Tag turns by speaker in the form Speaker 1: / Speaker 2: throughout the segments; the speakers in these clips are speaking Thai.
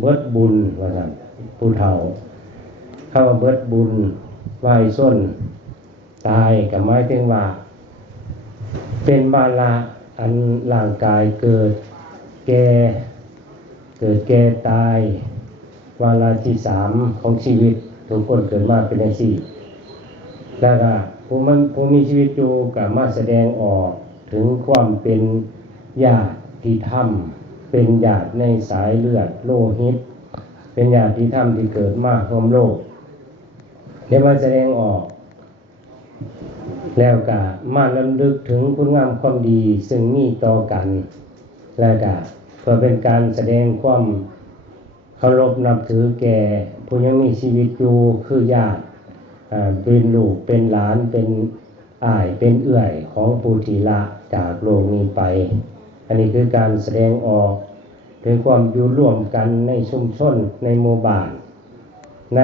Speaker 1: เบิดบุญว่าซั่นผู้เฒ่าเข้าว่าเบิดบุญไหวส้น ตายกับหมายถึงว่า เป็นบาละอันร่างกายเกิดแก่เกิดแก่ตายวาระที่สามของชีวิตทุกคนเกิดมาเป็นอาชีพแล้วก็ผู้มันผู้มีชีวิตอยู่กับมาแสดงออกถึงความเป็นญาติธรรม เป็นญาติในสายเลือดโลหิต เป็นญาติธรรมที่เกิดมาพร้อมโลกเรียกว่าแสดงออก แล้วก็มาลำลึกถึงคุณงามความดีซึ่งมีต่อกัน แล้วก็เพื่อเป็นการแสดงความเคารพนับถือแก่ผู้ยังมีชีวิตอยู่คือญาติเป็นลูกเป็นหลานเป็นอ้ายเป็นเอื้อยของผู้ที่ละจากโลกนี้ไป อันนี้คือการแสดงออก ถึงความอยู่ร่วมกันในชุมชนในหมู่บ้าน ใน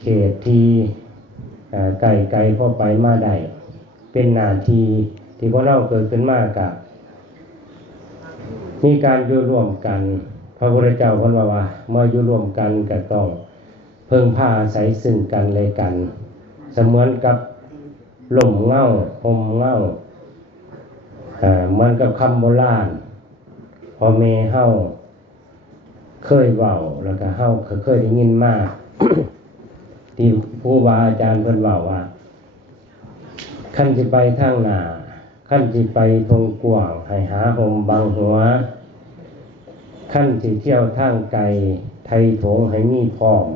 Speaker 1: เขตทีไกลไกลเข้าไปมาได้เป็นนาทีที่พวกเราเกิดขึ้นมากกับมีการอยู่ร่วมกัน พระพุทธเจ้าคนว่าว่าเมื่ออยู่ร่วมกันก็ต้องเพิ่งผ้าอาศัยซึ่งกันและกัน เสมือนกับลมเง่าพมเง่าอ่าเหมือนกับคำโบราณ พอเม่เฮาเคยเว้าแล้วก็เฮาเคยได้ยินมาที่ครูบาอาจารย์เพิ่นเว้าว่าขั้นสิไปทางหน้าขั้นสิไปทงกว้างให้หาหมบังหัว ขั้นสิเที่ยวทางไกลไทยโถงให้มีพร้อม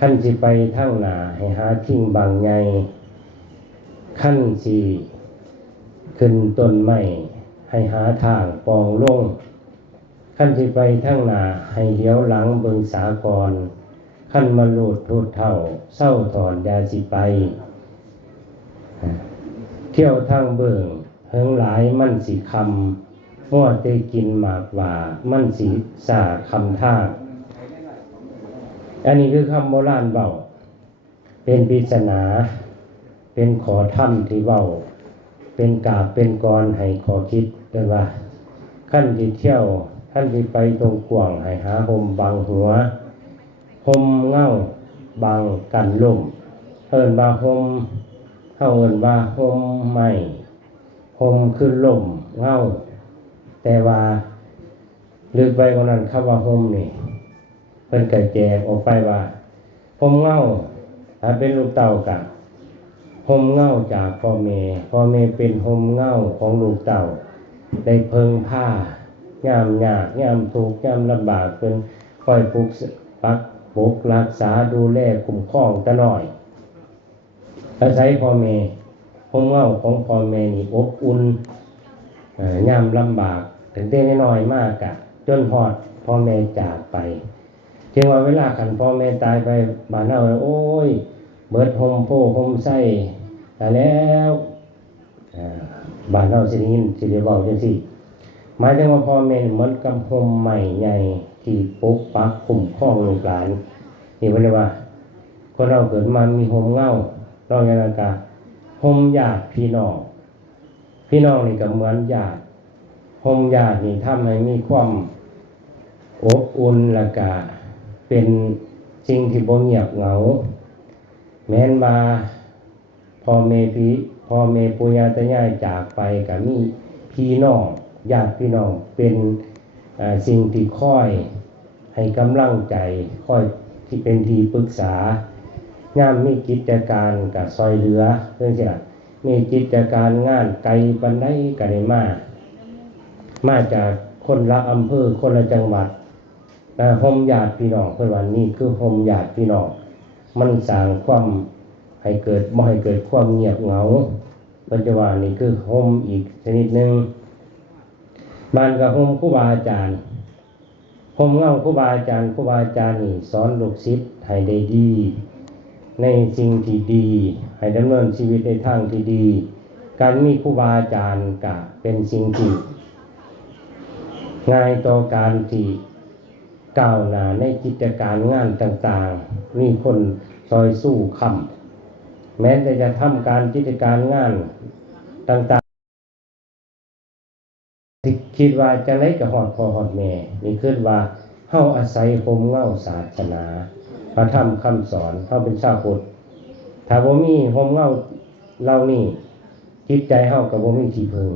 Speaker 1: ขั้นสิไปทางหนาให้หาทิ้งบางไงขั้นสิขึ้นต้นไม้ ให้หาทางปองลงขั้นสิไปทางหนาให้เลี้ยวหลังเบิงสากรขั้นมาโลดโทษเท่าเศร้าถอนยาสิไป เที่ยวทางเบิงเฮิงหลายมั่นสิคำมั่วเตกินหมากว่ามั่นสิสาคำท่าอันนี้คือคำโบราณเบาเป็นปริศนา เป็นขอถ้ำที่เบาเป็นกาบเป็นกรให้ขอคิด กันว่าขั้นที่เที่ยวขั้นที่ไปตรงกว่างให้หาหมบังหัวหมเง่าบังกันลมเอินบาหมเฮาเอินบาหมไม่หมคือลมเง่าแต่ว่าลึกไปกว่านั้นคำว่าหมนี่เพิ่นก็แจกออกไปว่าหมเง่าถ้าเป็นลูกเต่ากันหมเง่าจากพ่อแม่พ่อแม่เป็นหมเง่าของลูกเต่า ได้เพิงผ้ายามยากยามทุกข์ยามลำบากเป็นคอยปลุกปักปลุกรักษาดูแลคุ้มครองตะหน่อยอาศัยพ่อแม่หมเง่าของพ่อแม่นี่อบอุ่นเอ่อยามลำบากถึงได้น้อยมากกะจนหอดพ่อแม่จากไปจึงว่าเวลาขันพ่อแม่ตายไปบ้านเฮาโอ้ยเบิดโฮมโพโฮมไส้แต่แล้ว บานเฮาสิได้ยินสิได้เว้าจังซี่หมายถึงว่าพ่อแม่เหมือนกับโฮมใหม่ใหญ่ที่ปกปักคุ้มครองลูกหลานนี่เพิ่นเรียกว่า คนเราเกิดมามีโฮมเงาเราอย่างนั้นก็โฮมญาติพี่น้องพี่น้องนี่ก็เหมือนญาติโฮมญาตินี่ทำให้มีความอบอุ่นละกะเป็นสิ่งที่บ่เงียบเหงา แม้นมาพ่อแม่พี่ พ่อแม่ปู่ย่าตายายจากไปก็มีพี่น้องญาติพี่น้องเป็นสิ่งที่คอยให้กำลังใจคอยที่เป็นที่ปรึกษางานมีกิจการกับซอยเหลือเรื่องเสียมีกิจการงานไกลปันไดก็ได้มามาจากคนละอำเภอคนละจังหวัดนะโฮมญาติพี่น้องเพื่อนวันนี้คือโฮมญาติพี่น้องมันสร้างความ ให้เกิดบ่ให้เกิดความเงียบเหงาปัจจุบันนี้คือโฮมอีกชนิดหนึ่งบ้านกับโฮมครูบาอาจารย์โฮมเงาครูบาอาจารย์ครูบาอาจารย์นี่สอนลูกศิษย์ให้ได้ดี ในสิ่งที่ดี ให้ดำเนินชีวิตในทางที่ดี การมีครูบาอาจารย์ก็เป็นสิ่งที่ง่ายต่อการที่ก้าวหน้าในกิจการงานต่างๆ มีคนซอยสู้คำ แม้แต่จะทำการกิจการงานต่างๆที่คิดว่าจะไล่กับหอดพอหอดแม่นี่คือว่าเฮาอาศัยพรมเงาศาสนา พระธรรมคำสอนเฮาเป็นชาวพุทธถ้าบ่มีพรมเงาเหล่านี้จิตใจเฮาก็บ่มีที่พึง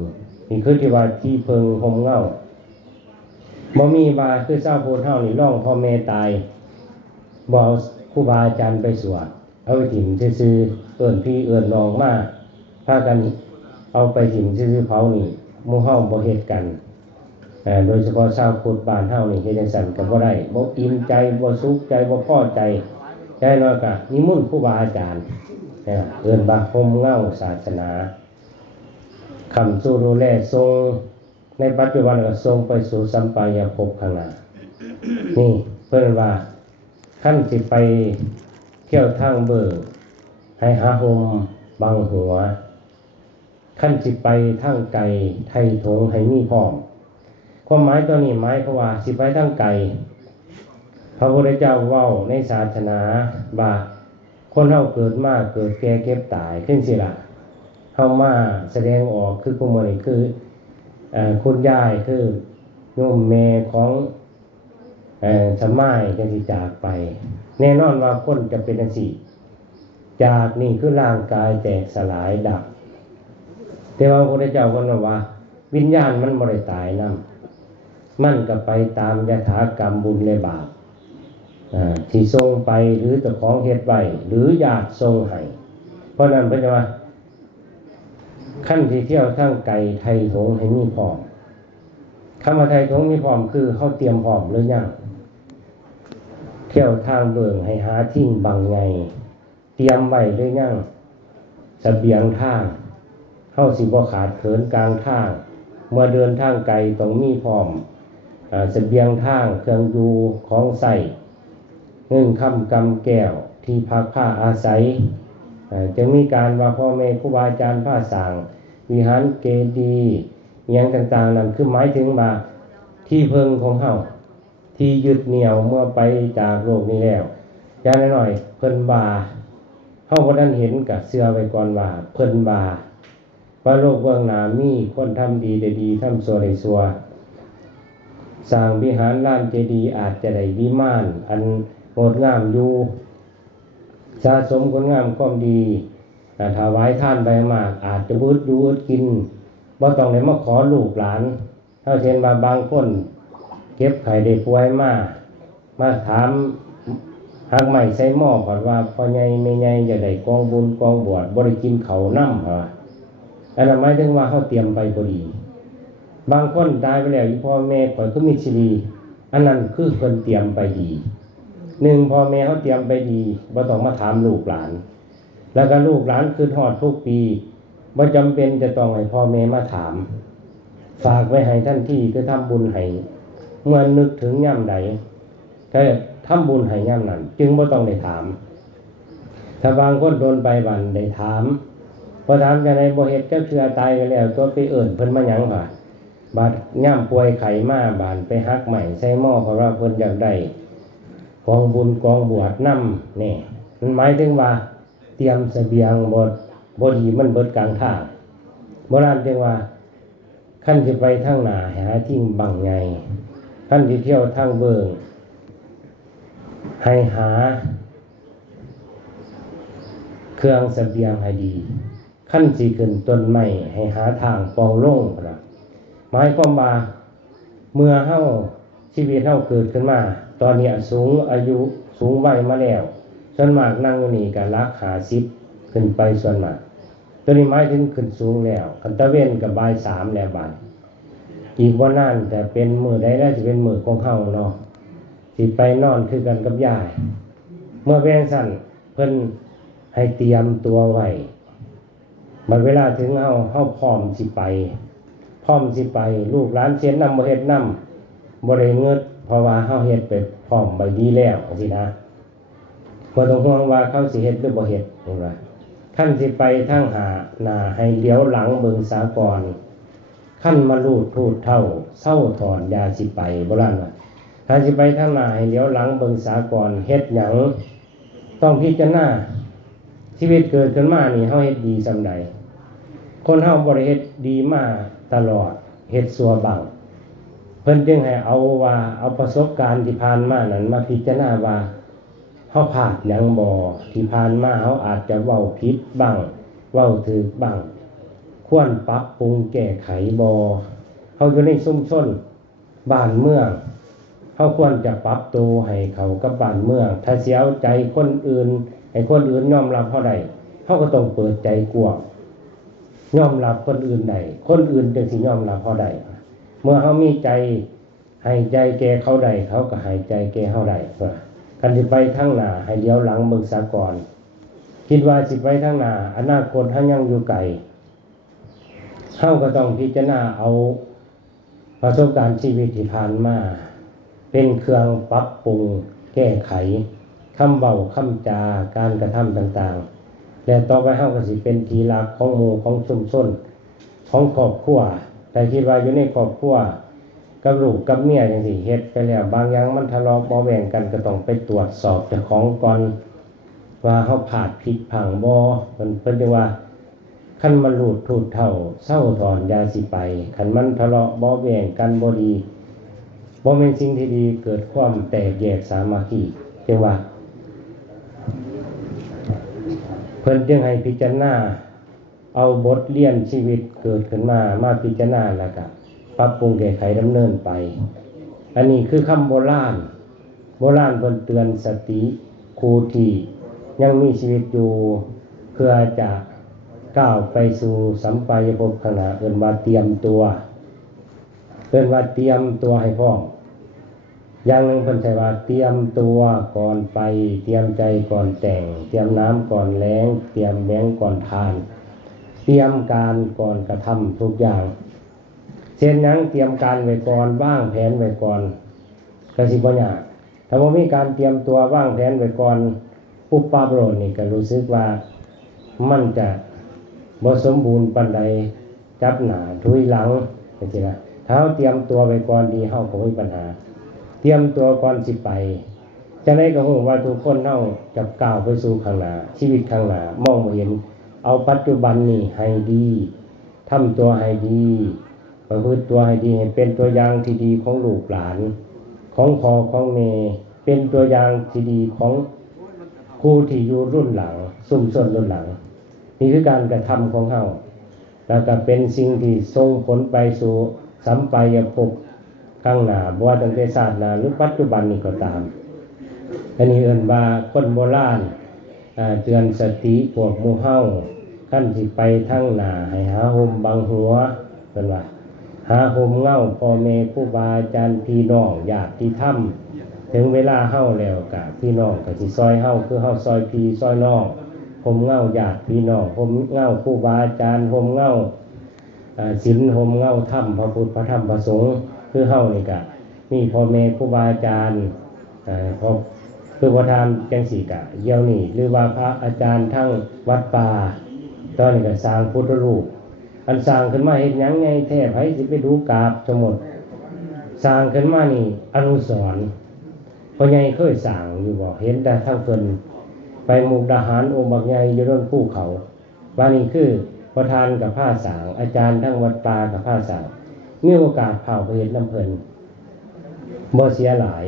Speaker 1: นี่คือที่ว่าที่พึงพรมเงาบ่มีว่าคือชาวพุทธเฮานี่ร้องพ่อแม่ตายบ่เอาครูบาอาจารย์ไปสวดเอาไปถิ่มซื่อๆ เอิ้นพี่เอิ้นน้องมากพากันเอาไปถิ่มซื่อเผานี่มู่เฮาบ่เฮ็ดกันเอ่โดยเฉพาะชาวพุทธบ้านเฮานี่เฮ็ดจังซั่นก็บ่ได้บ่อิ่มใจบ่สุขใจบ่พอใจใจน้อยก็นิมนต์ครูบาอาจารย์นะเอิ้นว่าพรมเงาศาสนาคำสู่ดูแลทรงในปัจจุบันก็ทรงไปสู่สัมปายภพข้างหน้านี่เพิ่อนว่าขั้นสิไปเที่ยวทางเบิก ให้หาหมบังหัว ขั้นสิไปทางไกลไทยถงให้มีพร้อมความหมายตัวนี้หมายเขามว่าสิไปทั้งไกลพระพุทธเจ้าเว้าในศาสนาว่าคนเฮาเกิดมาเกิดแก่เก็บตายขึ้นสิละเฮามาแสดงออกคือกุมนี่คืออคุณยายคือโยมแม่ของสมัยจังสิจากไป แน่นอนว่าคนจะเป็นจังซี่ จากนี่คือร่างกายแตกสลายดับแต่ว่าพระเจ้าก็ว่า วิญญาณมันบ่ได้ตายนำมันก็ไปตามยถากรรมบุญและบาปที่ทรงไปหรือเจ้าของเฮ็ดไว้หรือญาติทรงให้เพราะนั้นเพิ่นจะว่าขั้นที่เที่ยวทั้งไก่ไทยถงให้มีพร้อมคำว่าไทยถงมีพร้อมคือเขาเตรียมพร้อมหรือยังเที่ยวทางเบิ่งให้หาทิ้งบางไง เตรียมไว้หรือยังเสบียงทางเข้าสิบ่ขาดเขินกลางทาง เมื่อเดินทางไกลต้องมีพร้อมอาเสบียงทางเครื่องอยูของใส่เงินคำกำแก้วที่พักผ้าอาศัยจะมีการว่าพ่อแม่ครูบาอาจารย์ผ้าสร้างวิหารเกดีย์อหยังต่างๆนั่นคือหมายถึงว่าที่เพิงของเฮาที่ยึดเหนี่ยวเมื่อไปจากโลกนี้แล้วอย่างน้อยๆเพิ่นบา เฮาบ่ทันเห็นกับเสื้อไว้ก่อนว่า เพิ่นบาว่าโลกเบื้องหน้ามีคนทำดีได้ดีทำชั่วได้ชั่วสร้างวิหารล้านเจดีย์อาจจะได้วิมาน อันงดงามอยู่สะสมคนงามความดีอ่าวายท่านไปมาก อาจจะบูดอยู่อึดกินบ่ต้องได้มาขอลูกหลานเท่าเช่นว่าบางคน เก็บไข่ได้ป่วยมามาถาม หักใหม่ใส่หม้อก่อนว่าพอใหญ่แม่ใหญ่จะได้กองบุญกองบวชบ่ได้กินเขาน้ำเหรออันนั้นหมายถึงว่าเขาเตรียมไปพอดีบางคนตายไปแล้วพ่อแม่ข่อยก็มีชีวิตอันนั้นคือคนเตรียมไปดีหนึ่งพ่อแม่เขาเตรียมไปดีบ่ต้องมาถามลูกหลาน แล้วก็ลูกหลานคือทอดทุกปีบ่จำเป็นจะต้องให้พ่อแม่มาถาม ฝากไว้ให้ท่านที่คือทำบุญให้เมื่อนึกถึงย่ำใดก็ ทำบุญให้ย่ำนั้น จึงบ่ต้องได้ถาม ถ้าบางคนโดนไปบันได้ถามพอถามจังไดบ่เฮ็ดจักเทื่อตายไปแล้ว ตัวไปเอิ้นเพิ่นมาหยังค่ะบาดย่ำป่วยไข้มาบานไปฮักใหม่ใส่หม้อเพราะว่าเพิ่นอยากได้กองบุญกองบวชนำนี่มันหมายถึงว่า เตรียมเสบียงบ่บ่ดีมันเบิดกลางทางโบราณจึงว่าขั้นสิไปทางหนาหาทิ้งบังไงขั้นสิเที่ยวทางเบิง ให้หา เครื่องเสบียงให้ดี ขั้นสีขึ้นต้นไม้ให้หาทางปองโล่งนะหมายความว่าเมื่อเฮาชีวิตเฮาเกิดขึ้นมา ตอนเนี้สูงอายุสูงวัยมาแล้ว ส่วนมากนั่งนี่ก็รักหาสิบขึ้นไปส่วนมากตัวนี้หมายถึงขึ้นสูงแล้วคันตะเวนกับบายสามแล้วบายอีกว่านั่นแต่เป็นมือใดได้วจะเป็นมือของเฮาเนาะ สิไปนอนคือกันกับยาย เมื่อเป็นสั่นเพิ่นให้เตรียมตัวไว้บัดเวลาถึงเฮาเฮาพร้อมสิไป พร้อมสิไป ลูกหลานเชียนนำบ่เฮ็ดนำบ่ได้เงิดเพราะว่าเฮาเฮ็ดไปพร้อมไปดีแล้วสินะบ่ต้องห่วงว่าเขาสิเฮ็ดหรือบ่เฮ็ดเห็นว่าขั้นสิไปทางหาหน้าให้เลี้ยวหลังเบิ่งสากรขั้นมาลูดพูดเท่าเศร้าถอนยาสิไปโบราณว่า ถ้าสิไปทางหน้าให้เลี้ยวหลังเบิงสากรเฮ็ดหยังต้องพิจารณาชีวิตเกิดขึ้นมานี่เฮาเฮ็ดดีสำใดคนเฮาบ่ได้เฮ็ดดีมาตลอดเฮ็ดสัวบังเพิ่นจึงให้เอาว่าเอาประสบการณ์ที่ผ่านมานั้นมาพิจารณาว่าเฮาพลาดหยังบ่ที่ผ่านมาเฮาอาจจะเว้าผิดบ้างเว้าถูกบ้างควรปรับปรุงแก้ไขบ่เฮาอยู่ในชุมชนบ้านเมือง เฮาควรจะปรับตัวให้เขากับบ้านเมือง ถ้าเสิเอาใจคนอื่น ให้คนอื่นยอมรับเฮาได้เฮาก็ต้องเปิดใจกว้างยอมรับคนอื่นได้คนอื่นจึงสิยอมรับเฮาได้เมื่อเขามีใจให้ใจแกเขาได้เขาก็ให้ใจแกเขาได้ว่ากันสิไปทางหน้าให้เลี้ยวหลังเบิ่งซะก่อนคิดว่าสิไปทางหน้าอนาคตเฮายังอยู่ไกลเฮาก็ต้องพิจารณาเอาประสบการณ์ชีวิตที่ผ่านมา เป็นเครื่องปรับปรุง แก้ไขคำเบาคำจาการกระทำต่างๆ และต่อไปเฮาก็สิเป็นทีรักของหมู่ของชุมชนของครอบครัวแต่คิดว่าอยู่ในครอบครัวกับลูกกับเมียจังซี่เฮ็ดไปแล้วบางอย่างมันทะเลาะบาะแว้งกันก็ต้องไปตรวจสอบเจ้าของก่อนว่าเฮาพลาดผิดพลังบ่เพิ่นเพิ่นจึงว่าคันมันหลุดถูดเท่าเศร้าถอนยาสิไปคันมันทะเลาะบาะแว้งกันบ่ดี บ่แม่นสิ่งที่ดีเกิดความแตกแยกสามัคคีจึงว่า เพิ่นจึงให้พิจารณาเอาบทเรียนชีวิตเกิดขึ้นมามาพิจารณาแล้วก็ปรับปรุงแก้ไขดำเนินไป อันนี้คือคำโบราณโบราณเพิ่นเตือนสติครูที่ยังมีชีวิตอยู่เพื่อจะก้าวไปสู่สัมปายภพขณะเอินว่าเตรียมตัว เอิ้นว่าเตรียมตัวให้พร้อมอย่างหนึ่งเพิ่นใช้ว่าเตรียมตัวก่อนไป เตรียมใจก่อนแต่ง เตรียมน้ำก่อนแล้ง เตรียมแบงก่อนทาน เตรียมการก่อนกระทำทุกอย่าง เช่นหยังเตรียมการไว้ก่อนว่างแผนไว้ก่อนก็สิบ่ยาถ้าบ่มีการเตรียมตัวว่างแผนไว้ก่อนปุ๊บปั๊บโลดนี่ก็รู้สึกว่ามันจะบ่สมบูรณ์ปานใดจับหนาทุยหลังจังซี่นะถ้า เราเตรียมตัวไว้ก่อนดีเฮาก็มีปัญหา เตรียมตัวก่อนสิไปจะได้ก็ฮู้ว่าทุกคนเฮาจะก้าวไปสู่ข้างหน้าชีวิตข้างหน้ามองเห็น เอาปัจจุบันนี้ให้ดีทำตัวให้ดีประพฤติตัวให้ดีให้เป็นตัวอย่างที่ดีของลูกหลาน ของพ่อของแม่เป็นตัวอย่างที่ดีของครูที่อยู่รุ่นหลังสุ่มส่วนรุ่นหลัง นี่คือการกระทำของเฮาแล้วก็เป็นสิ่งที่ส่งผลไปสู่ สัมปายภพข้างหน้าบ่ว่าตั้งแต่ศาสตร์นาหรือปัจจุบันนี้ก็ตาม อันนี้เอิ้นว่าคนโบราณเตือนสติพวกมูเฮาขั้นสิไปทั้งหน้าให้หาห่มบังหัวเพิ่นว่าหาห่มเงาพ่อแม่ครูบาอาจารย์พี่น้องญาติธรรมถึงเวลาเฮาแล้วกะพี่น้องก็สิซอยเฮาคือเฮาซอยพี่ซอยน้องห่มเงาญาติพี่น้องห่มเงาครูบาอาจารย์ห่มเง่า ศีลหมเงาธรรมพระพุทธพระธรรมพระสงฆ์คือเฮ้านี่กะมีพ่อแม่ครูบาอาจารย์พอคือประธานจังสีกะเยี่ยวนี่หรือว่าพระอาจารย์ทั้งวัดป่าตอนนี้ก็สร้างพุทธรูปอันสร้างขึ้นมาเห็นยังไงแท้ไผสิไปดูกราบสมดสร้างขึ้นมานี่อนุสรณ์พราะไงเคยสร้างอยู่บ่เห็นแต่ทั้งเพิ่นไปมุกดาหารองค์บักใหญ่อยู่บนภูเขาว่านี่คือ ประธานกับผ้าสาง อาจารย์ทั้งวัดป่ากับผ้าสางมีโอกาสเผาเห็นน้ำเพิ่นบ่เสียหลาย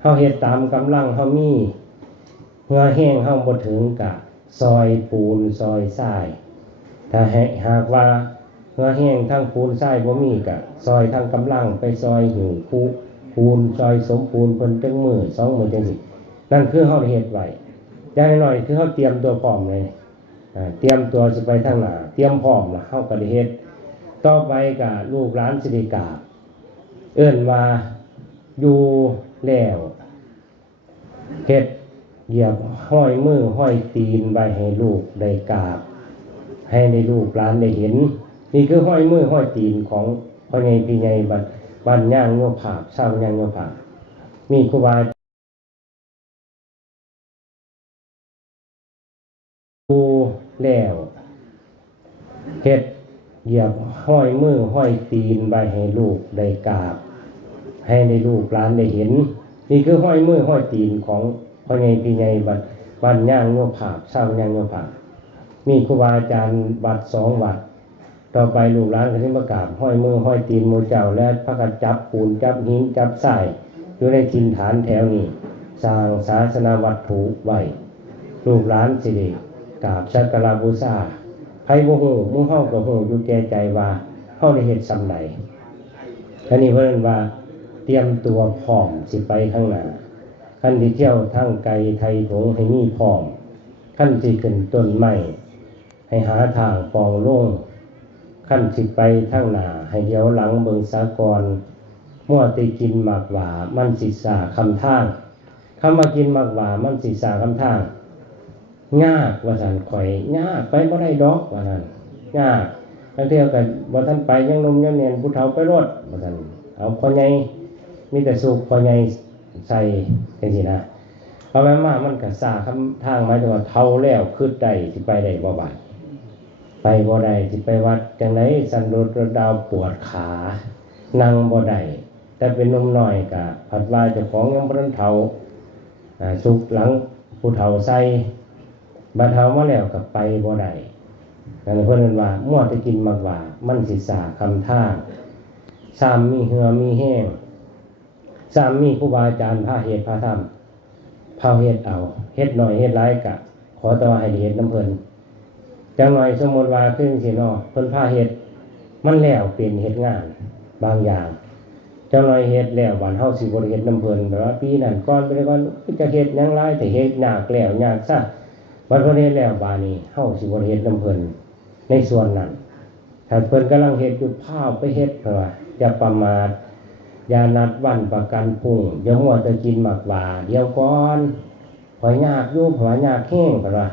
Speaker 1: เฮาเฮ็ดตามกำลังเฮามีเหือแห้งเฮาบ่ถึงกะซอยปูนซอยทรายถ้าหหากว่าเหือแห้งทั้งปูนทรายบ่มีกะซอยทั้งกำลังไปซอยหิวปูปูนซอยสมปูนเพิ่นจังมือสองมือจังซี่นั่นคือเฮาเฮ็ดไว้อย่างน้อยคือเฮาเตรียมตัวพร้อมเลย เตรียมตัวสิไปทางหน้าเตรียมพร้อมละเฮาก็ได้เฮ็ดต่อไปก็ลูกหลานสิได้กาเอิ้นว่าอยู่แล้วเฮ็ดเหยียบห้อยมือห้อยตีนไว้ให้ลูกได้กราบ ให้ในลูกหลานได้เห็น นี่คือห้อยมือห้อยตีนของพ่อใหญ่พี่ใหญ่บัดบ้านย่างโยภาพเศร้าย่างโยภามีครูบาดู แล้วเฮ็ดเหยียบห้อยมือห้อยตีนไว้ให้ลูกได้กาบ ให้ในลูกหลานได้เห็น นี่คือห้อยมือห้อยตีนของพ่อใหญ่พี่ใหญ่บัดบ้านย่างโยภาพเศร้าย่างโยภาพมีครูบาอาจารย์วัดสองวัด ต่อไปลูกหลานก็ที่มากาบห้อยมือห้อยตีนหมูเจ้าและพระกันจับปูนจับหินจับทรายอยู่ในทินฐานแถวนี้ สร้างศาสนาวัตถุไว้ลูกหลานสิริก ราบสักการะบูชาใครบ่ฮู้หมู่เฮาก็ฮู้อยู่แก่ใจว่าเฮาได้เฮ็ดสำใดอันนี้เพิ่นว่าเตรียมตัวพร้อมสิไปข้างหน้าคันที่เที่ยวทางไกลไทยถงให้มีพร้อมคันสิขึ้นต้นไม้ให้หาทางปองโล่งคันสิไปทางหน้าให้เดี๋ยวหลังเบิงสากรมั่วติกินหมากหว่ามันสิสาคำท่างคำว่ากินหมากหว่ามันสิสาคำท่าง ยากว่าสันข่อยยากไปบ่ได้ดอกว่านั่นยากทั้งเที่ยวกันบ่ท่านไปยังนมยังเนียนผู้เฒ่าไปรถว่าซั่นเอาพอใหญ่มีแต่สุขพ่อใหญ่ใส่จังซี่นะเพราะแม่มามันก็สาคำทางหมายถึงว่าเฒ่าแล้วคืดได้สิไปได้บ่บาดไปบ่ได้สิไปวัดจังไดสันโดษดาวปวดขานั่งบ่ได้แต่เป็นนมน้อยก็ผัดว่าเจ้าของยังบ่ทันเฒ่าอ่าสุกหลังผู้เฒ่าใส่ บาดเทามาแล้วกับไปบ่ได้นั่นเพิ่นว่ามั่วจะกินมากว่า มันสิสาคำท่าสามมีเหือมีแห้งสามมีครูบาอาจารย์พาเหตุพาธรรมพาเฮ็ดเอาเฮ็ดหน่อยเฮ็ดหลายกะ ขอต่อให้เฮ็ดน้ำเพิ่นจังหน่อยสมมติว่าคือสินาะเพิ่นพาเฮ็ดมันแล้วเป็นเฮ็ดงาน บางอย่างจังหน่อยเฮ็ดแล้ววันเฮาสิบ่ได้เฮ็ดน้ำเพิ่นแบบว่าปีนั้นก่อนไปก่อนจะเฮ็ดยังหลายแต่เฮ็ดยากแล้วยากซะ วันพระเนตรแล้วบานี้เฮาสิบ่ได้เฮ็ดน้ำเพิ่นในส่วนนั้นถ้าเพิ่นกำลังเฮ็ดอยู่พาวไปเฮ็ดเพิ่นว่าอย่าประมาทอย่านัดวันประกันพรุ่งอย่ามัวแต่กินหมากหวาเดี๋ยวก่อนขอยยากอยู่ขอยยากแห้งเพิ่นว่า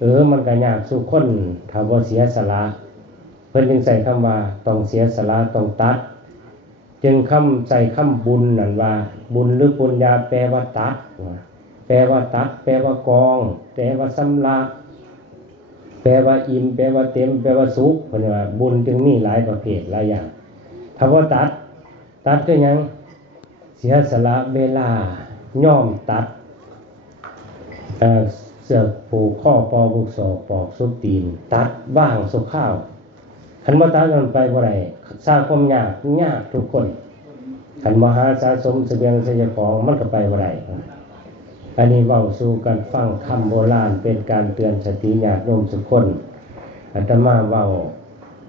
Speaker 1: เออมันก็ยากสุคนถ้าบ่เสียสละเพิ่นจึงใส่คำว่าต้องเสียสละต้องตัด จึงคำใส่คำบุญนั่นว่า บุญหรือปุญญาแปลว่าตัดว่า ปลว่าตัดแปลว่ากอง แปลว่าสำลักแปลว่าอิ่มแปลว่าเต็ม แปลว่าสุขเพราะว่าบุญจึงมีหลายประเภทหลายอย่างถ้าว่าตัด ตัดก็ยังเสียสละเวลาย่อมตัดเสือกผูกข้อปอบุกศอกปอกสุดตีน ตัดว่างสุขข้าวคันว่าตัดมันไปบ่ได้สร้างความยากยากทุกคนคันมหาสะสมเสบียงเสียของมันก็ไปบ่ได้ อันนี้เว้าสู่กันฟังคำโบราณเป็นการเตือนสติญาติโยมสุกคนอาตมาเว้า